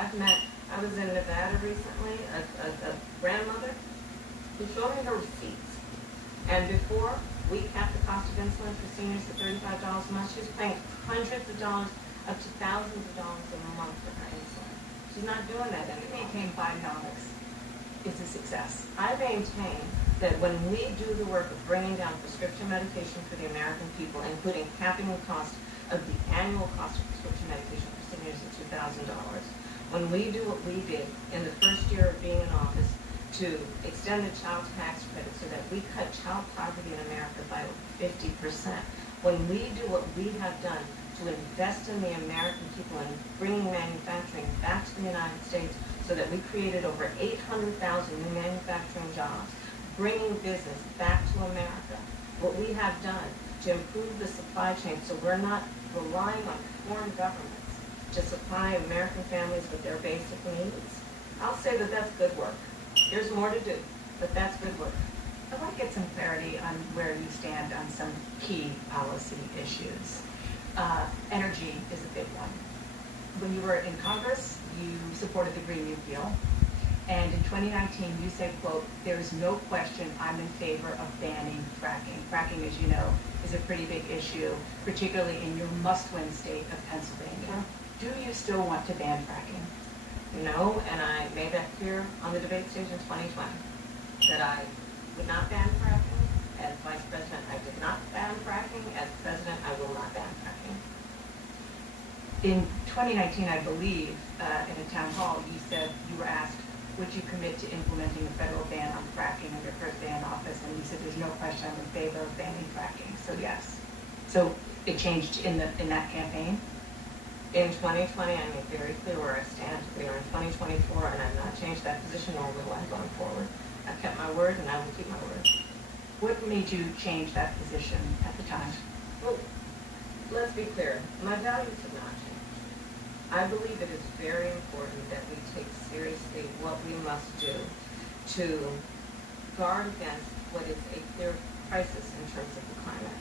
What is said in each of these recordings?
I was in Nevada recently, a grandmother who showed me her receipts. And before we capped the cost of insulin for seniors at $35 a month, she was paying hundreds of dollars, up to thousands of dollars a month for her insulin. She's not doing that anymore. Maintain Bidenomics is a success. I maintain that when we do the work of bringing down prescription medication for the American people, including capping the cost of the annual cost of prescription medication for seniors at $2,000, when we do what we did in the first year of being in office to extend the child tax credit so that we cut child poverty in America by 50%, when we do what we have done to invest in the American people and bringing manufacturing back to the United States so that we created over 800,000 new manufacturing jobs, bringing business back to America, what we have done to improve the supply chain so we're not relying on foreign governments to supply American families with their basic needs, I'll say that that's good work. There's more to do, but that's good work. I want to get some clarity on where you stand on some key policy issues. Energy is a big one. When you were in Congress, you supported the Green New Deal. And in 2019, you said, quote, "There is no question I'm in favor of banning fracking." Fracking, as you know, is a pretty big issue, particularly in your must-win state of Pennsylvania. Do you still want to ban fracking? No, and I made that clear on the debate stage in 2020, that I would not ban fracking. As Vice President, I did not ban fracking. As President, I will not ban fracking. In 2019, I believe, in a town hall, you said you were asked, would you commit to implementing a federal ban on fracking on your first day in office? And you said, there's no question I'm in favor of banning fracking. So yes. So it changed in that campaign? In 2020, I made very clear where I stand. We are in 2024, and I've not changed that position, nor will I going forward. I've kept my word, and I will keep my word. What made you change that position at the time? Well, let's be clear. My values have not changed. I believe it is very important that we take seriously what we must do to guard against what is a clear crisis in terms of the climate.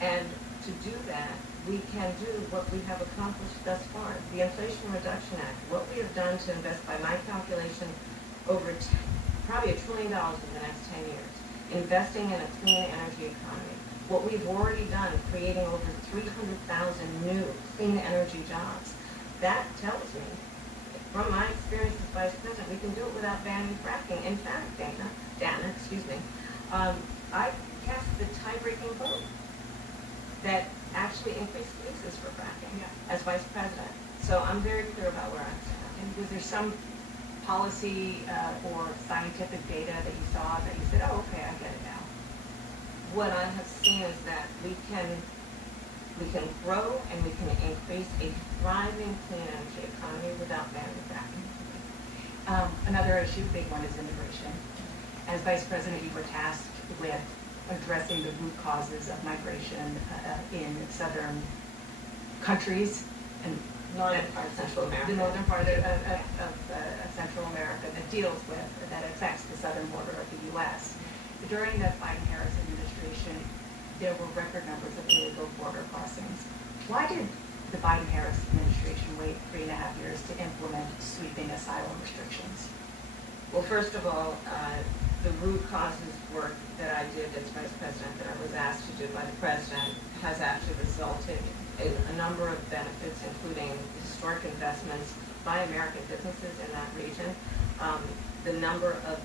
And to do that, we can do what we have accomplished thus far. The Inflation Reduction Act, what we have done to invest, by my calculation, over probably $1 trillion in the next 10 years, investing in a clean energy economy. What we've already done, creating over 300,000 new clean energy jobs. That tells me, from my experience as Vice President, we can do it without banning fracking. In fact, Dana, I cast the tie-breaking vote that actually increased leases for fracking as Vice President. So I'm very clear about where I stand. And was there some policy or scientific data that you saw that you said, oh, okay, I get it now? What I have seen is that we can grow and we can increase a thriving clean energy economy without banning fracking. Another issue, big one, is immigration. As Vice President, you were tasked with addressing the root causes of migration in southern countries and northern part of Central America. The northern part of Central America that affects the southern border of the U.S. During the Biden-Harris administration, there were record numbers of illegal border crossings. Why did the Biden-Harris administration wait 3.5 years to implement sweeping asylum restrictions? Well, first of all, the root causes work that I did as Vice President, that I was asked to do by the President, has actually resulted in a number of benefits, including historic investments by American businesses in that region. The number of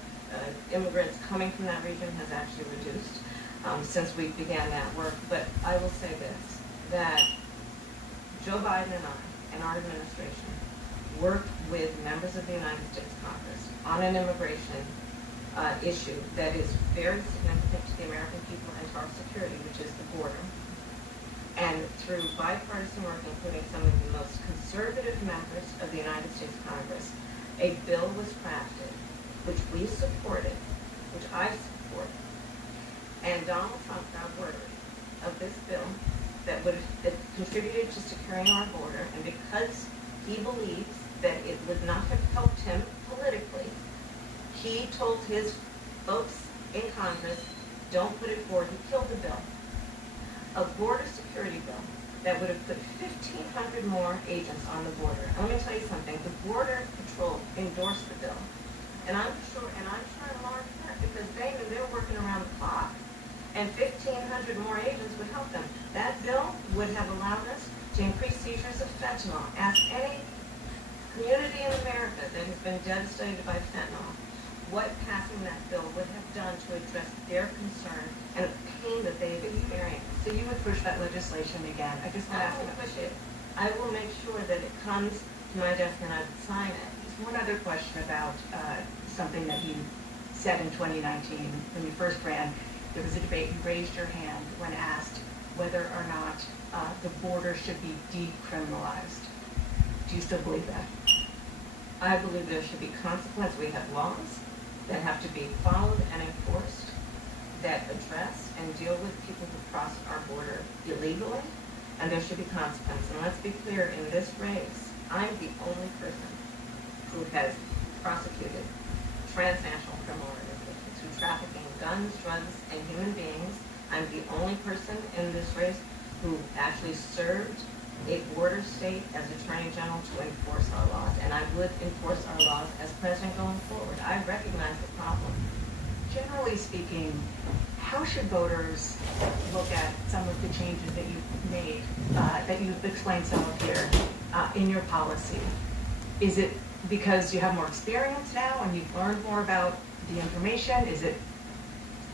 immigrants coming from that region has actually reduced since we began that work. But I will say this, that Joe Biden and I and our administration worked with members of the United States Congress on an immigration issue that is very significant to the American people and to our security, which is the border. And through bipartisan work, including some of the most conservative members of the United States Congress, a bill was crafted, which we supported, which I support, and Donald Trump got word of this bill that contributed to securing our border, and because he believes that it would not have helped him politically, he told his folks in Congress, don't put it forward. He killed the bill. A border security bill that would have put 1,500 more agents on the border. And let me tell you something. The border endorse the bill. And I'm sure in large part because they knew they were working around the clock. And 1,500 more agents would help them. That bill would have allowed us to increase seizures of fentanyl. Ask any community in America that has been devastated by fentanyl what passing that bill would have done to address their concern and the pain that they've experienced. So you would push that legislation again? I just want to I ask will you. push it. I will make sure that it comes to my desk and I would sign it. Just one other question about something that you said in 2019 when you first ran. There was a debate. You raised your hand when asked whether or not the border should be decriminalized. Do you still believe that? I believe there should be consequence. We have laws that have to be followed and enforced that address and deal with people who cross our border illegally, and there should be consequence. And let's be clear, in this race, I'm the only person who has prosecuted transnational criminal organizations who traffic in guns, drugs, and human beings. I'm the only person in this race who actually served a border state as Attorney General to enforce our laws, and I would enforce our laws as President going forward. I recognize the problem. Generally speaking, how should voters look at some of the changes that you've made, that you've explained some of here, in your policy? Is it because you have more experience now and you've learned more about the information? Is it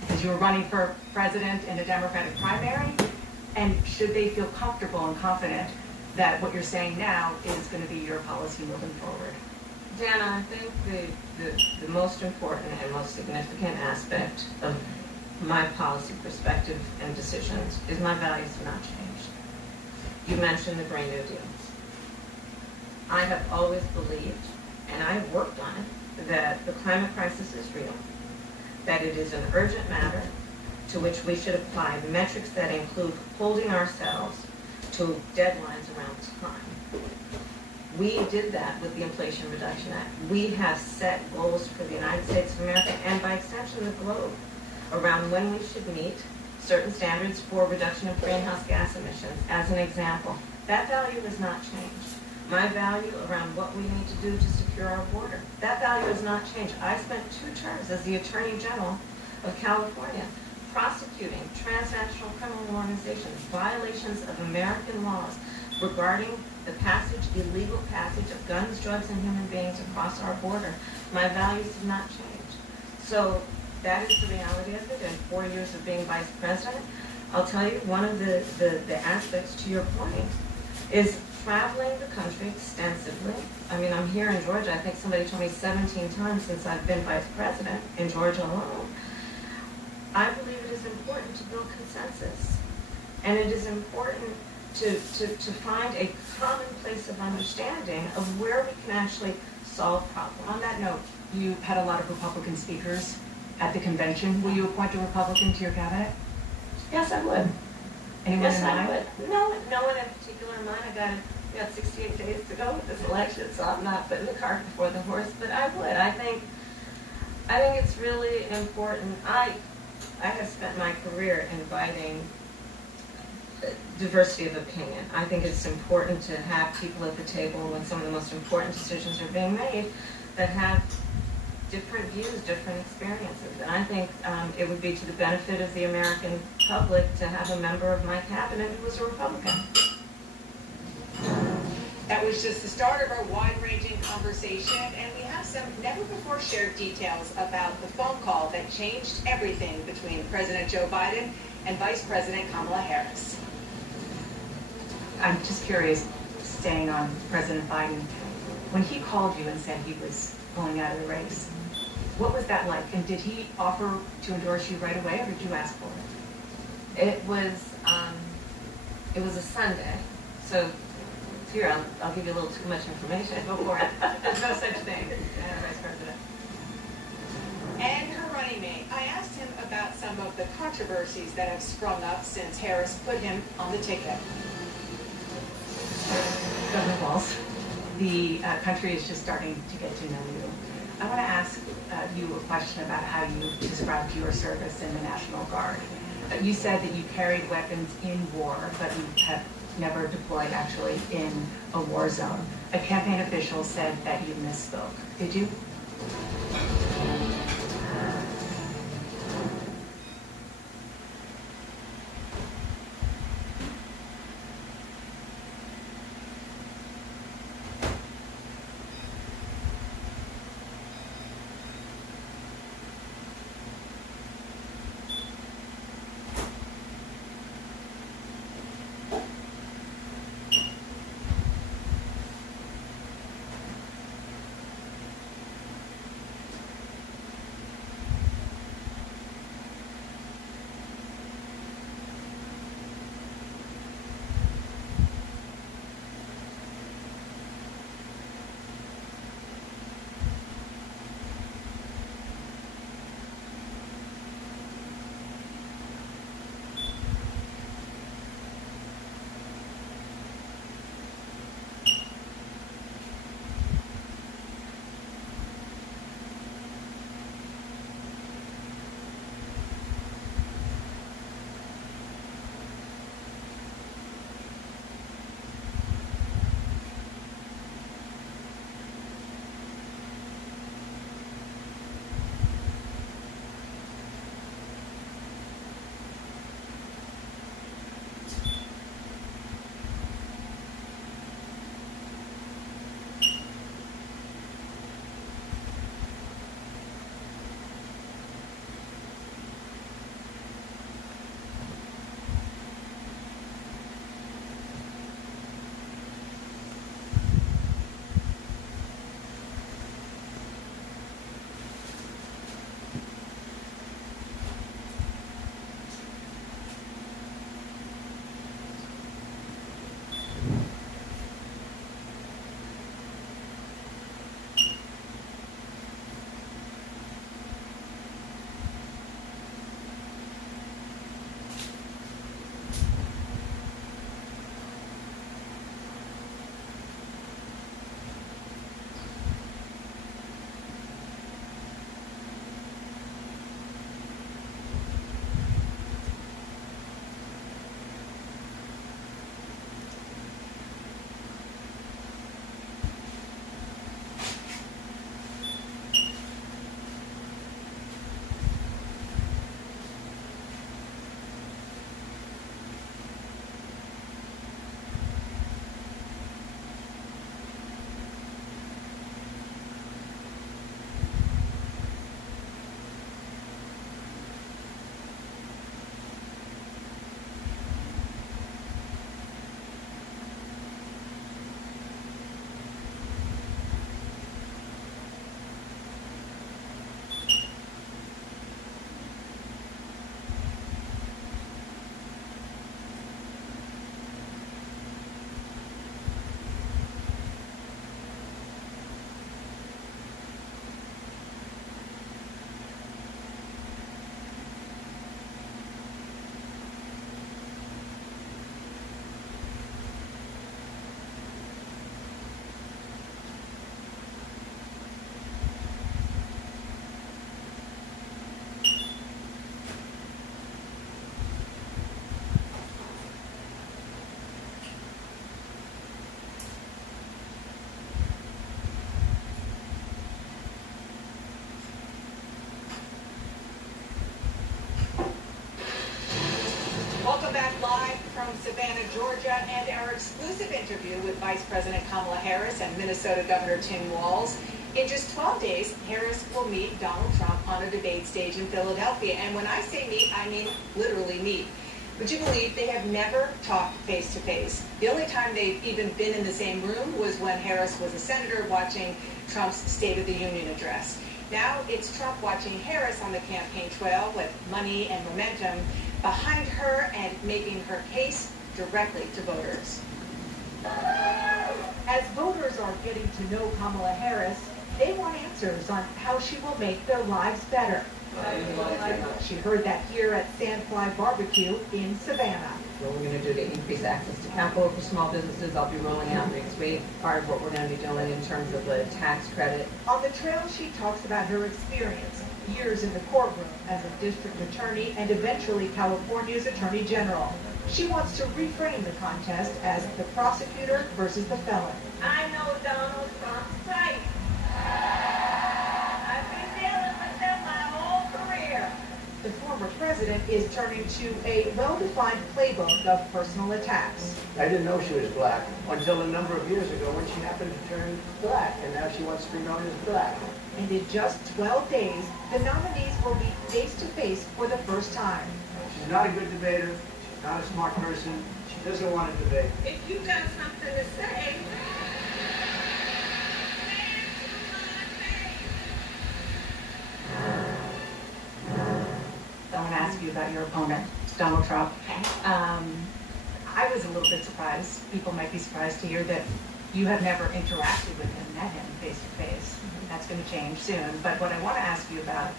because you were running for president in a Democratic primary? And should they feel comfortable and confident that what you're saying now is going to be your policy moving forward? Jana, I think the most important and most significant aspect of my policy perspective and decisions is my values have not changed. You mentioned the Green New Deal. I have always believed, and I have worked on it, that the climate crisis is real, that it is an urgent matter to which we should apply metrics that include holding ourselves to deadlines around time. We did that with the Inflation Reduction Act. We have set goals for the United States of America and by extension the globe around when we should meet certain standards for reduction of greenhouse gas emissions. As an example, that value has not changed. My value around what we need to do to secure our border, that value has not changed. I spent 2 terms as the Attorney General of California prosecuting transnational criminal organizations, violations of American laws regarding the illegal passage of guns, drugs, and human beings across our border. My values have not changed. So that is the reality of it. In 4 years of being vice president, I'll tell you, one of the aspects to your point is traveling the country extensively. I mean, I'm here in Georgia. I think somebody told me 17 times since I've been vice president in Georgia alone. I believe it is important to build consensus. And it is important to find a common place of understanding of where we can actually solve problems. On that note, you had a lot of Republican speakers at the convention. Will you appoint a Republican to your cabinet? Yes, I would. Anyone Yes, in I mind? would. No one in particular in mind. We got 68 days to go with this election, so I'm not putting the cart before the horse, but I would. I think it's really important. I have spent my career inviting diversity of opinion. I think it's important to have people at the table when some of the most important decisions are being made that have different views, different experiences. And I think it would be to the benefit of the American public to have a member of my cabinet who was a Republican. That was just the start of our wide-ranging conversation, and we have some never-before-shared details about the phone call that changed everything between President Joe Biden and Vice President Kamala Harris. I'm just curious, staying on President Biden, when he called you and said he was pulling out of the race, what was that like? And did he offer to endorse you right away, or did you ask for it? It was a Sunday, so here I'll give you a little too much information. Go for it. There's no such thing, Vice President. And her running mate, I asked him about some of the controversies that have sprung up since Harris put him on the ticket. Governor Walz, the country is just starting to get to know you. I want to ask you a question about how you described your service in the National Guard. You said that you carried weapons in war, but you have never deployed actually in a war zone. a campaign official said that you misspoke. Did you? Savannah, Georgia, and our exclusive interview with Vice President Kamala Harris and Minnesota Governor Tim Walz. In just 12 days, Harris will meet Donald Trump on a debate stage in Philadelphia. And when I say meet, I mean literally meet. Would you believe they have never talked face to face? The only time they've even been in the same room was when Harris was a senator watching Trump's State of the Union address. Now it's Trump watching Harris on the campaign trail with money and momentum behind her and making her case directly to voters. As voters are getting to know Kamala Harris, they want answers on how she will make their lives better. She heard that here at Sandfly Barbecue in Savannah. What we're going to do to increase access to capital for small businesses, I'll be rolling out next week. Part of what we're going to be doing in terms of the tax credit. On the trail, she talks about her experience, years in the courtroom as a district attorney and eventually California's attorney general. She wants to reframe the contest as the prosecutor versus the felon. I know Donald Trump's right. I've been dealing with them my whole career. The former president is turning to a well-defined playbook of personal attacks. I didn't know she was black until a number of years ago when she happened to turn black, and now she wants to be known as black. And in just 12 days, the nominees will be face-to-face for the first time. She's not a good debater. She's not a smart person. She doesn't want to debate. If you got something to say, I want to ask you about your opponent, Donald Trump. I was a little bit surprised, people might be surprised to hear that you have never interacted with him, met him face to face. That's going to change soon. But what I want to ask you about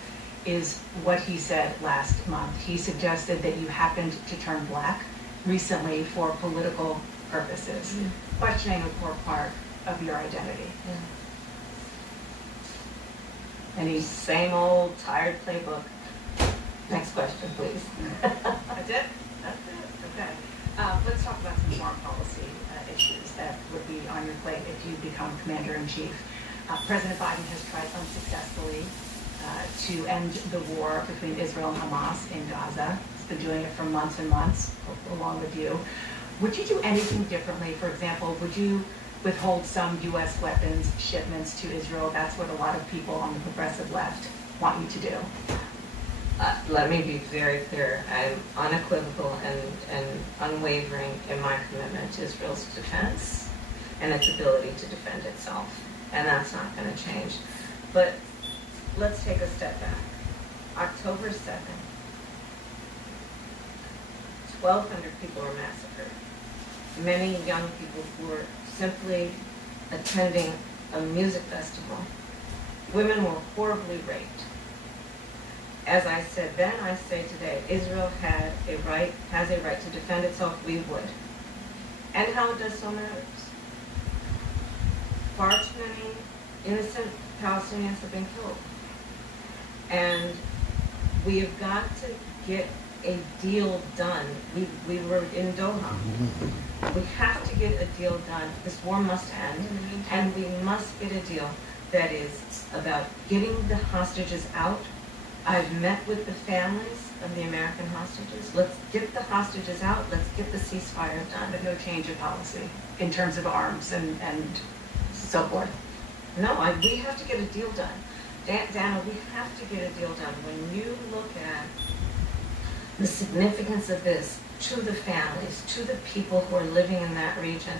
is what he said last month. He suggested that you happened to turn black recently for political purposes, questioning a core part of your identity. and he's same old tired playbook. Next question, please. That's it? That's it, okay. Let's talk about some foreign policy issues that would be on your plate if you become commander-in-chief. President Biden has tried unsuccessfully to end the war between Israel and Hamas in Gaza. He's been doing it for months and months, along with you. Would you do anything differently? For example, would you withhold some U.S. weapons shipments to Israel? That's what a lot of people on the progressive left want you to do. Let me be very clear. I'm unequivocal and unwavering in my commitment to Israel's defense and its ability to defend itself. And that's not going to change. But let's take a step back. October 2nd, 1,200 people were massacred. Many young people who were simply attending a music festival. Women were horribly raped. As I said then, I say today, Israel has a right to defend itself. We would. And how it does so matters. Far too many innocent Palestinians have been killed. And we have got to get a deal done. We were in Doha. We have to get a deal done. This war must end. And we must get a deal that is about getting the hostages out. I've met with the families of the American hostages. Let's get the hostages out. Let's get the ceasefire done. But no change of policy in terms of arms and so forth. No, we have to get a deal done. Dana, we have to get a deal done. When you look at the significance of this to the families, to the people who are living in that region,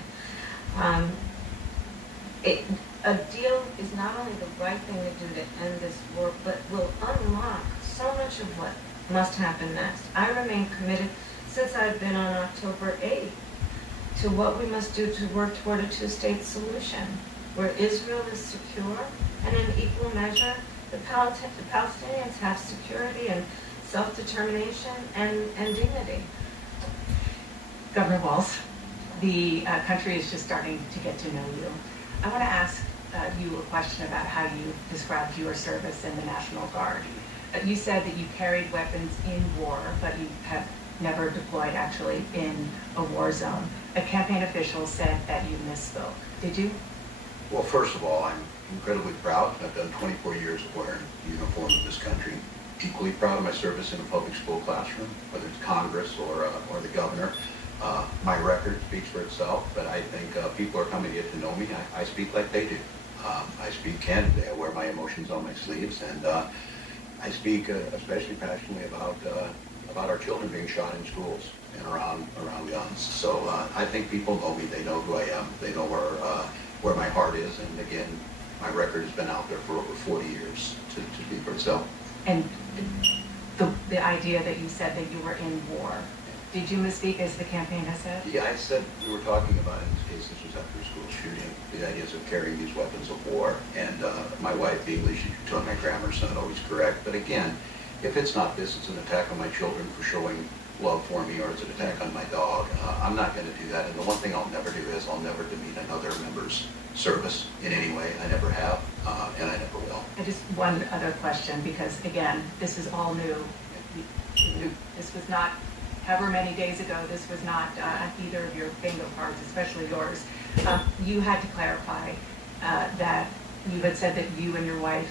a deal is not only the right thing to do to end this war, but will unlock so much of what must happen next. I remain committed, since I've been on October 8th, to what we must do to work toward a two-state solution, where Israel is secure, and in equal measure, the Palestinians have security and self-determination and dignity. Governor Walz, the country is just starting to get to know you. I want to ask you a question about how you described your service in the National Guard. You said that you carried weapons in war, but you have never deployed actually in a war zone. A campaign official said that you misspoke. Did you? Well, first of all, I'm incredibly proud. I've done 24 years of wearing the uniform of this country. Equally proud of my service in a public school classroom, whether it's Congress or the governor. My record speaks for itself, but I think people are coming to get to know me. I speak like they do. I speak candidly. I wear my emotions on my sleeves, and I speak especially passionately about our children being shot in schools and around guns. So I think people know me. They know who I am. They know where my heart is. And again, my record has been out there for over 40 years to speak for itself. And the idea that you said that you were in war, did you misspeak as the campaign has said? Yeah, I said we were talking about, in this case, this was after a school shooting, the ideas of carrying these weapons of war. And my wife, English, she told my grammar's not always correct. But again, if it's not this, it's an attack on my children for showing love for me, or it's an attack on my dog. I'm not going to do that. And the one thing I'll never do is I'll never demean another member's service in any way. I never have, and I never will. And just one other question, because again, this is all new. This was not however many days ago, this was not on either of your bingo cards, especially yours, you had to clarify that you had said that you and your wife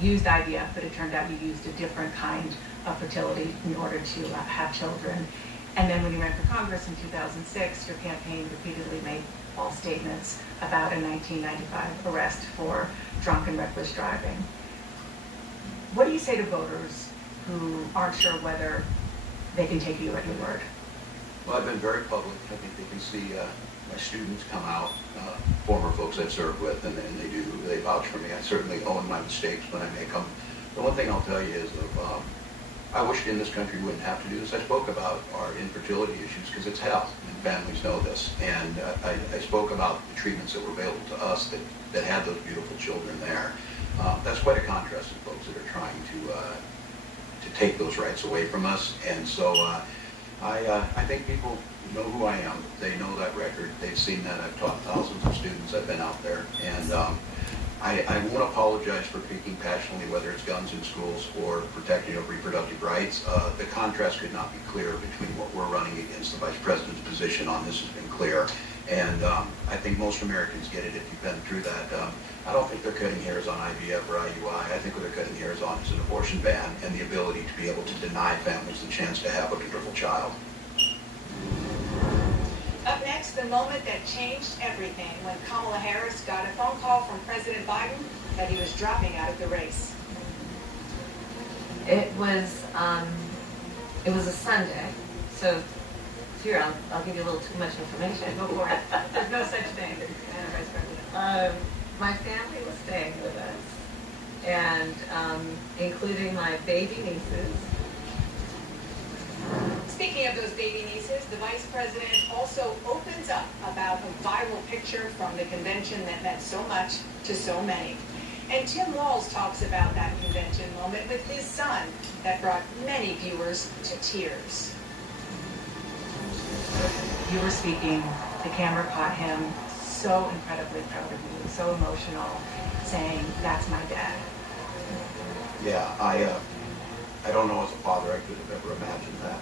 used IVF, but it turned out you used a different kind of fertility in order to have children. And then when you ran for Congress in 2006, your campaign repeatedly made false statements about a 1995 arrest for drunk and reckless driving. What do you say to voters who aren't sure whether they can take you at your word? Well, I've been very public. I think they can see my students come out, former folks I've served with, and they vouch for me. I certainly own my mistakes when I make them. The one thing I'll tell you is I wish in this country we wouldn't have to do this. I spoke about our infertility issues because it's hell, and families know this. And I spoke about the treatments that were available to us that had those beautiful children there. That's quite a contrast to folks that are trying to take those rights away from us. And so I think people know who I am. They know that record. They've seen that. I've taught thousands of students. I've been out there. And I won't apologize for speaking passionately, whether it's guns in schools or protecting of reproductive rights. The contrast could not be clearer between what we're running against. The Vice President's position on this has been clear. And I think most Americans get it if you've been through that. I don't think they're cutting hairs on IVF or IUI. I think what they're cutting hairs on is an abortion ban and the ability to be able to deny families the chance to have a beautiful child. Up next, the moment that changed everything when Kamala Harris got a phone call from President Biden that he was dropping out of the race. It was a Sunday, so here, I'll give you a little too much information. Go for it. There's no such thing as Vice President. My family was staying with us, and including my baby nieces. Speaking of those baby nieces, the Vice President also opens up about a viral picture from the convention that meant so much to so many. And Tim Walz talks about that convention moment with his son that brought many viewers to tears. You were speaking, the camera caught him, so incredibly proud of you, so emotional, saying, "That's my dad." Yeah, I don't know as a father I could have ever imagined that.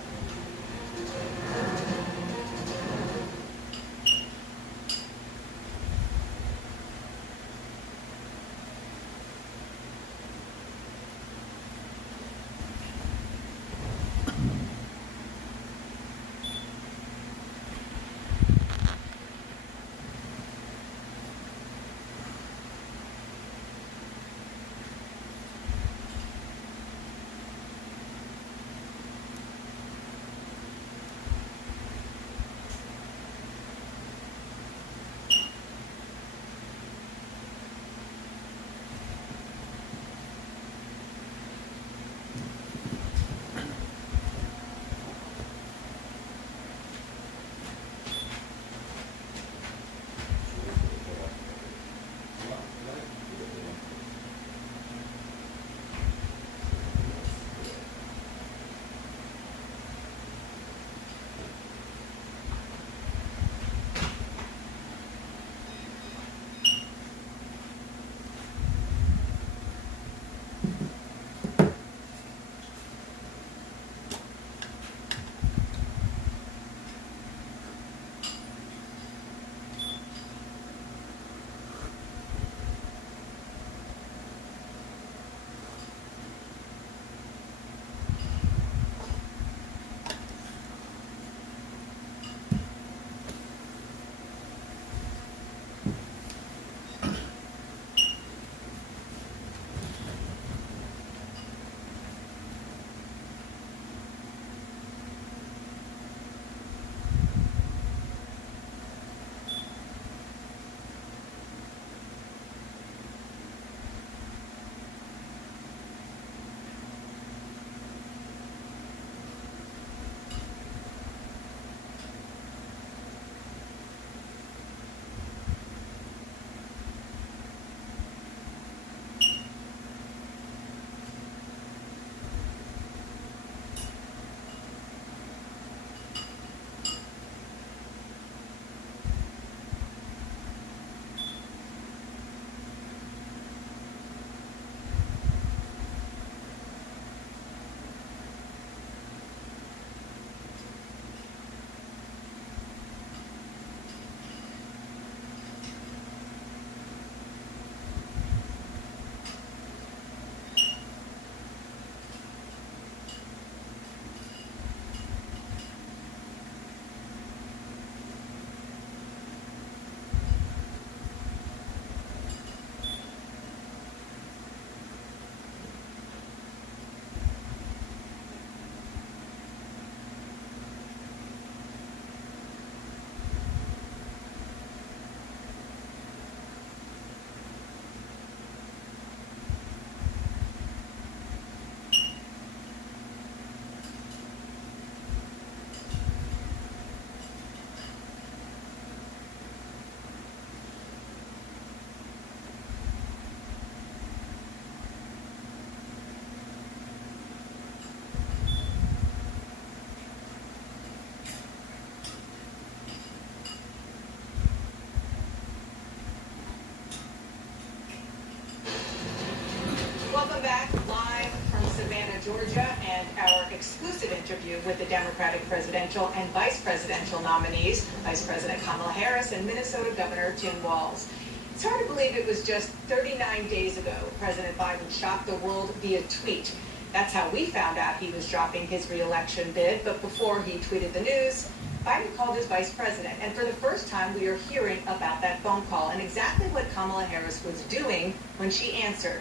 interview with the Democratic presidential and vice presidential nominees, Vice President Kamala Harris and Minnesota Governor Tim Walz. It's hard to believe it was just 39 days ago President Biden shocked the world via tweet. That's how we found out he was dropping his re-election bid, but before he tweeted the news, Biden called his vice president, and for the first time we are hearing about that phone call and exactly what Kamala Harris was doing when she answered.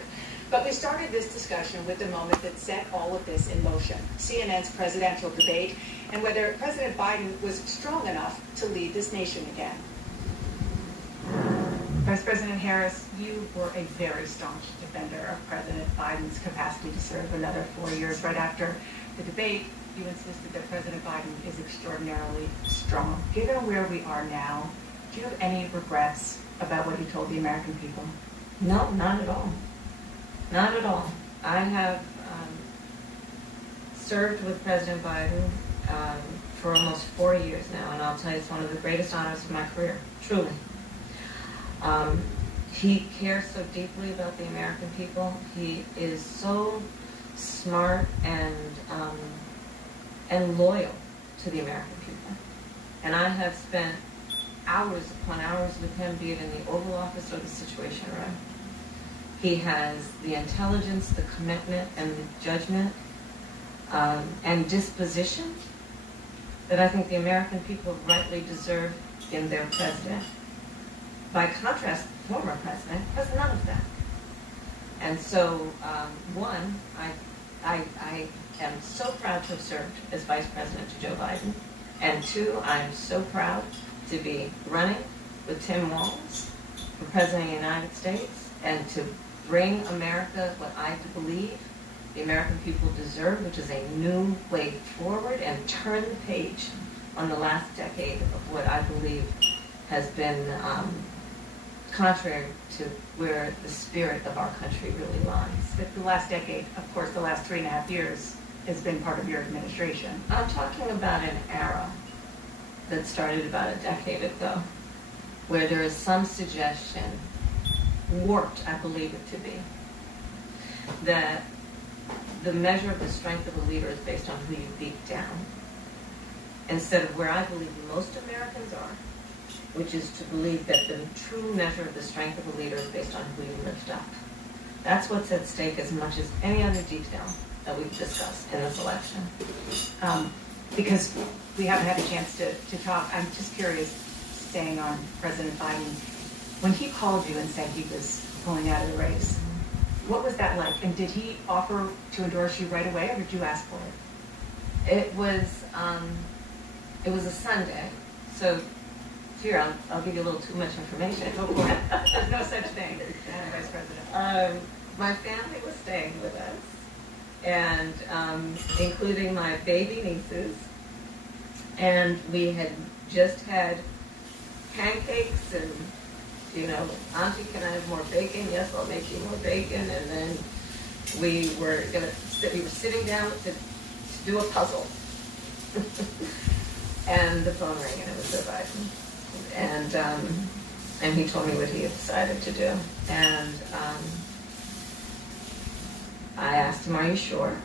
But we started this discussion with the moment that set all of this in motion, CNN's presidential debate, and whether President Biden was strong enough to lead this nation again. Vice President Harris, you were a very staunch defender of President Biden's capacity to serve another 4 years. Right after the debate, you insisted that President Biden is extraordinarily strong. Given where we are now, do you have any regrets about what he told the American people? No, not at all. Not at all. I have served with President Biden for almost 4 years now, and I'll tell you, it's one of the greatest honors of my career, truly. He cares so deeply about the American people. He is so smart and loyal to the American people. And I have spent hours upon hours with him, be it in the Oval Office or the Situation Room. He has the intelligence, the commitment, and the judgment and disposition that I think the American people rightly deserve in their president. By contrast, the former president has none of that. And so, one, I am so proud to have served as Vice President to Joe Biden. And two, I'm so proud to be running with Tim Walz for President of the United States and to bring America what I believe the American people deserve, which is a new way forward, and turn the page on the last decade of what I believe has been contrary to where the spirit of our country really lies. The last decade, of course, the last 3.5 years has been part of your administration. I'm talking about an era that started about a decade ago, where there is some suggestion, warped I believe it to be, that the measure of the strength of a leader is based on who you beat down, instead of where I believe most Americans are, which is to believe that the true measure of the strength of a leader is based on who you lift up. That's what's at stake as much as any other detail that we've discussed in this election. Because we haven't had a chance to talk, I'm just curious, staying on President Biden, when he called you and said he was pulling out of the race, what was that like? And did he offer to endorse you right away, or did you ask for it? It was a Sunday, so here, I'll give you a little too much information. Go for it. There's no such thing, Vice President. My family was staying with us, and including my baby nieces, and we had just had pancakes and, Auntie, can I have more bacon? Yes, I'll make you more bacon. And then we were sitting down to do a puzzle. And the phone rang, and it was Joe Biden. And he told me what he had decided to do. And I asked him, "Are you sure?"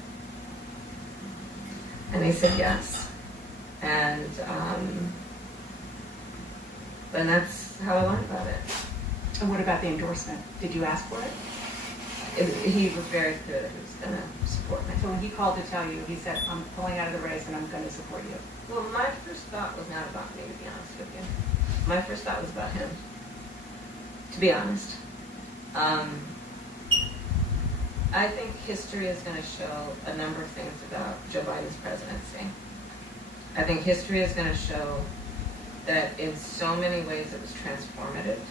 And he said yes. And that's how I learned about it. And what about the endorsement? Did you ask for it? He was very clear that he was going to support me. So when he called to tell you, he said, "I'm pulling out of the race and I'm going to support you." Well, my first thought was not about me, to be honest with you. My first thought was about him, to be honest. I think history is going to show a number of things about Joe Biden's presidency. I think history is going to show that in so many ways it was transformative,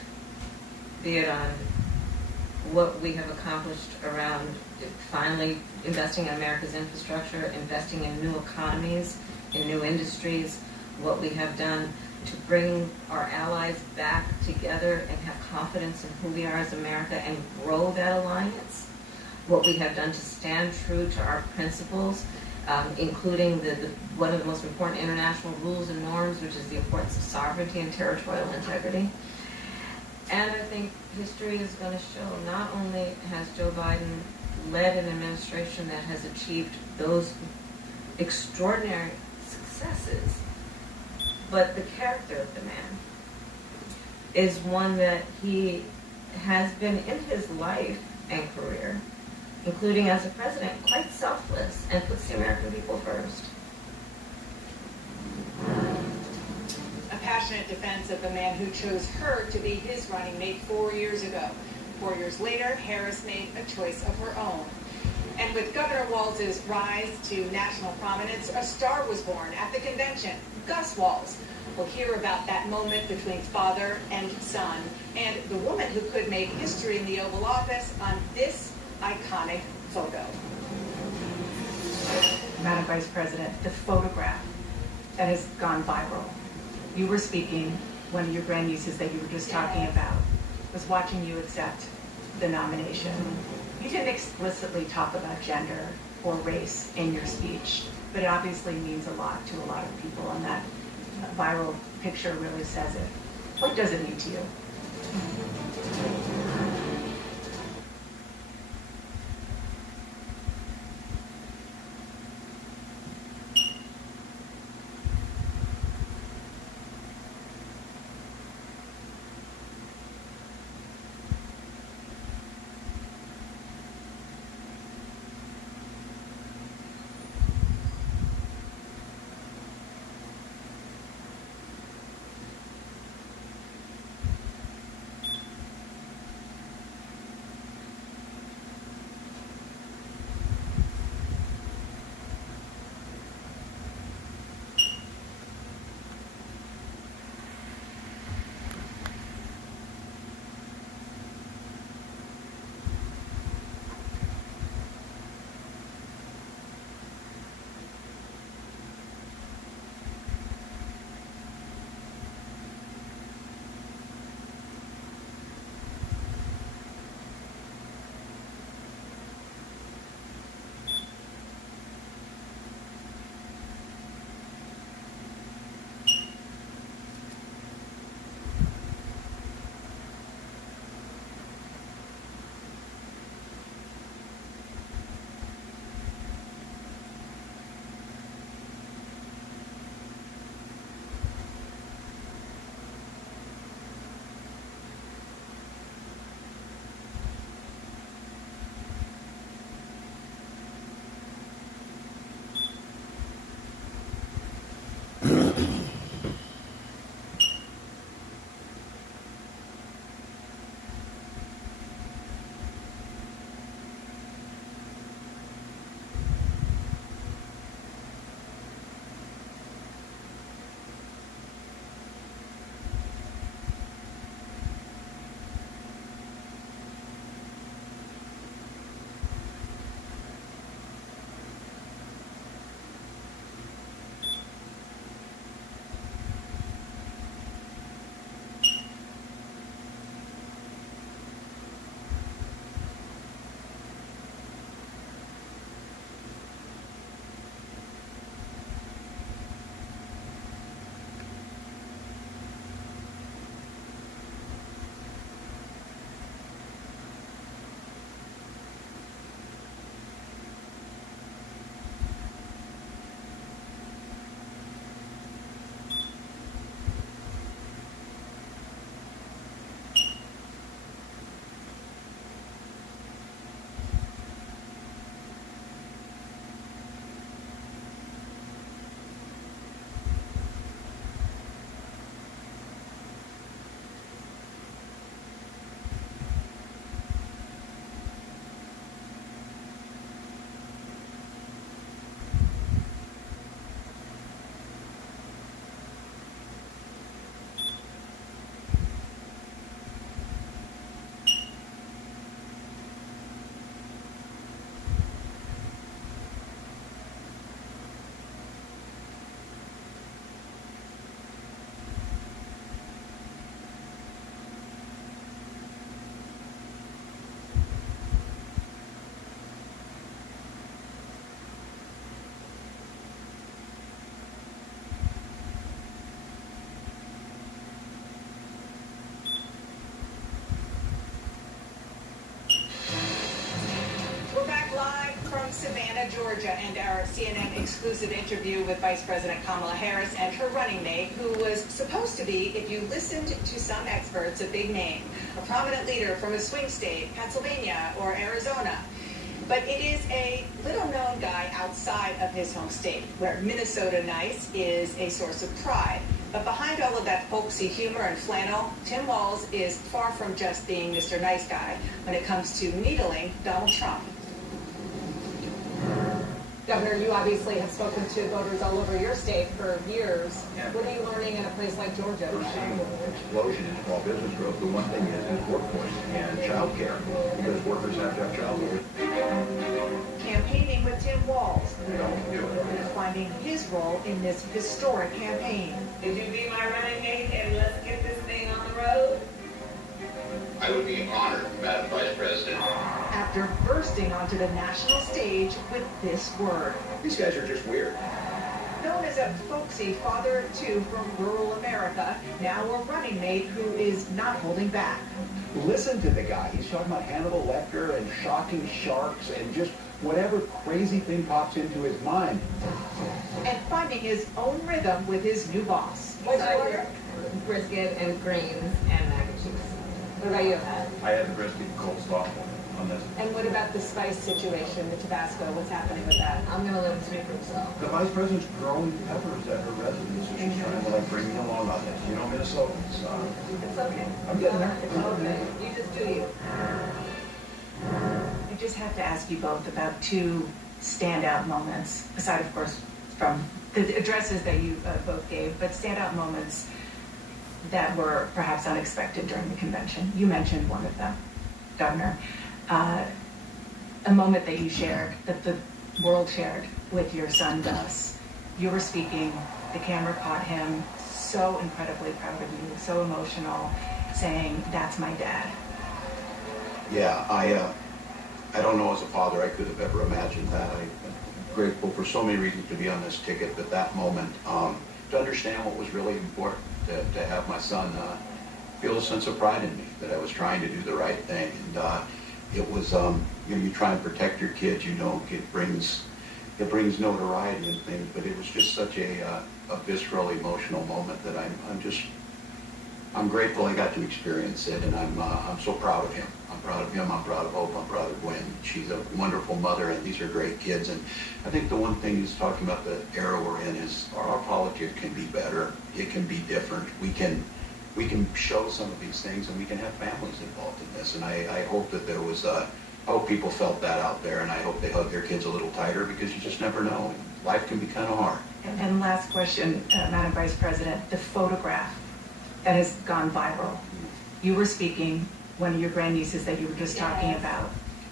be it on what we have accomplished around finally investing in America's infrastructure, investing in new economies, in new industries, what we have done to bring our allies back together and have confidence in who we are as America and grow that alliance, what we have done to stand true to our principles, including one of the most important international rules and norms, which is the importance of sovereignty and territorial integrity. And I think history is going to show not only has Joe Biden led an administration that has achieved those extraordinary successes, but the character of the man is one that he has been in his life and career, including as a president, quite selfless and puts the American people first. A passionate defense of the man who chose her to be his running mate 4 years ago. 4 years later, Harris made a choice of her own. And with Governor Walz's rise to national prominence, a star was born at the convention, Gus Walz. We'll hear about that moment between father and son, and the woman who could make history in the Oval Office on this iconic photo. Madam Vice President, the photograph that has gone viral. You were speaking, one of your grandnieces that you were just talking about was watching you accept the nomination. You didn't explicitly talk about gender or race in your speech, but it obviously means a lot to a lot of people, and that viral picture really says it. What does it mean to you? Savannah, Georgia, and our CNN exclusive interview with Vice President Kamala Harris and her running mate, who was supposed to be, if you listened to some experts, a big name, a prominent leader from a swing state, Pennsylvania or Arizona. But it is a little-known guy outside of his home state, where Minnesota nice is a source of pride. But behind all of that folksy humor and flannel, Tim Walz is far from just being Mr. Nice Guy when it comes to needling Donald Trump. Governor, you obviously have spoken to voters all over your state for years. Yeah. What are you learning in a place like Georgia? We're seeing an explosion in small business growth. The one thing is workforce and childcare, because workers have to have childcare. Campaigning with Tim Walz, They don't do it. finding his role in this historic campaign. Would you be my running mate and let's get this thing on the road? I would be honored, Madam Vice President. After bursting onto the national stage with this word. These guys are just weird. Known as a folksy father of two from rural America, now a running mate who is not holding back. Listen to the guy. He's talking about Hannibal Lecter and shocking sharks and just whatever crazy thing pops into his mind. And finding his own rhythm with his new boss. What's your order? Brisket and greens and mac and cheese. What about you? I had the brisket coleslaw on this. And what about the spice situation, the Tabasco? What's happening with that? I'm gonna let him speak for himself. The vice president's growing peppers at her residence, so she's trying to like bring me along on this. You know, Minnesotans, It's okay. I'm getting there. It's okay. You just do you. I just have to ask you both about two standout moments, aside, of course, from the addresses that you both gave, but standout moments that were perhaps unexpected during the convention. You mentioned one of them, Governor. A moment that you shared, that the world shared with your son, Gus. You were speaking, the camera caught him, so incredibly proud of you, so emotional, saying, "That's my dad." Yeah, I don't know as a father I could have ever imagined that. I'm grateful for so many reasons to be on this ticket, but that moment, to understand what was really important, to have my son feel a sense of pride in me, that I was trying to do the right thing. And it was, you try and protect your kids, it brings notoriety and things, but it was just such a visceral, emotional moment that I'm grateful I got to experience it, and I'm so proud of him. I'm proud of him, I'm proud of Hope, I'm proud of Gwen. She's a wonderful mother, and these are great kids. And I think the one thing he's talking about, the era we're in, is our politics can be better. It can be different. We can show some of these things, and we can have families involved in this. And I hope that there was, I hope people felt that out there, and I hope they hug their kids a little tighter, because you just never know. Life can be kind of hard. And last question, Madam Vice President, the photograph that has gone viral. You were speaking, one of your grandnieces that you were just talking about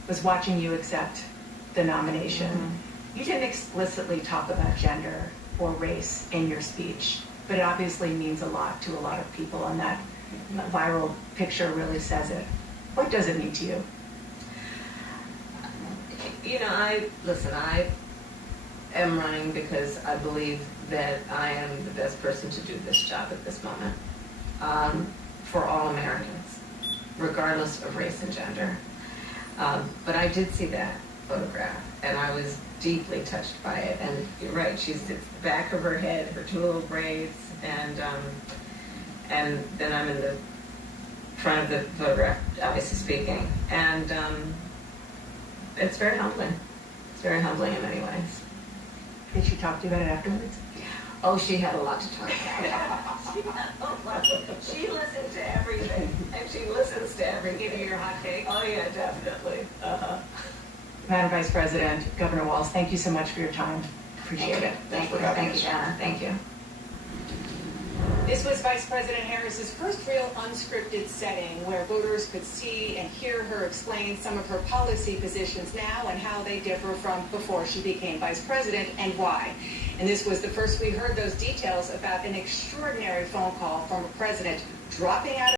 was watching you accept the nomination. Mm-hmm. You didn't explicitly talk about gender or race in your speech, but it obviously means a lot to a lot of people, and that viral picture really says it. What does it mean to you? I am running because I believe that I am the best person to do this job at this moment, for all Americans, regardless of race and gender. But I did see that photograph, and I was deeply touched by it. And you're right, it's the back of her head, her two little braids, and then I'm in the front of the photograph, obviously speaking. And it's very humbling. It's very humbling in many ways. Did she talk to you about it afterwards? Oh, she had a lot to talk about. She listened to everything, and she listens to everything. Give you your hot take. Oh, yeah, definitely. Madam Vice President, Governor Walz, thank you so much for your time. Appreciate it. Thank you, Shanna. Thank you. This was Vice President Harris's first real unscripted setting where voters could see and hear her explain some of her policy positions now and how they differ from before she became vice president and why. And this was the first we heard those details about an extraordinary phone call from a president dropping out of